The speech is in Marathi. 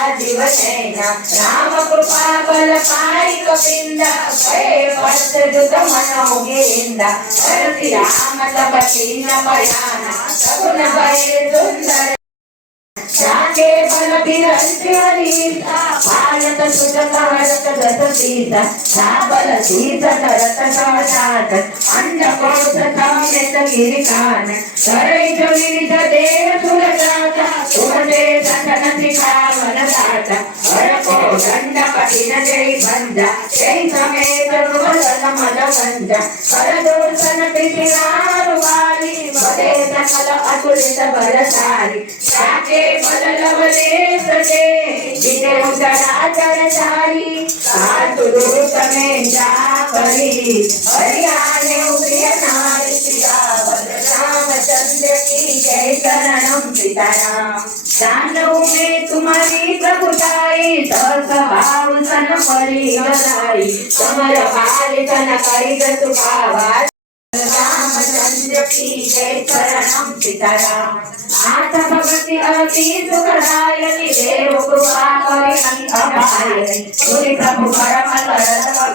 राजीव नैना राम कृपा बल पाई कपिंद भय पस्त जुत मनो गिरिंदा करती राम तब कीन बयाना सगुन भय सुंदर जाके बल बिरंती हरीता भारत सुजत हरत दत सीता साबल सीता तरत सात अंड कोश समेत गिरिकान करे जमिन देव सुरजाता तुमते संतन सिखावन दाता हर को दंड कठिन जय बंदा जय समेत रुवसन मद बंदा कर दोर्शन पितिरार वाली बदे सकल अतुलित बलशाली जाके बल लवले सके जिते उतराचर जारी सातु दुरुत में जा करी हरियाणे प्रिय नारी सियावर रामचंद्र की जय शरणम सीताराम दानव में तुम्हारी प्रभुताई स्वभाव सन परी गलाई समर भाल तन करिग सुखावा रामचंद्र की जय शरणम सीताराम आठ भगति अति सुखदायनि देव कृपा करि अपायनि प्रभु परम करत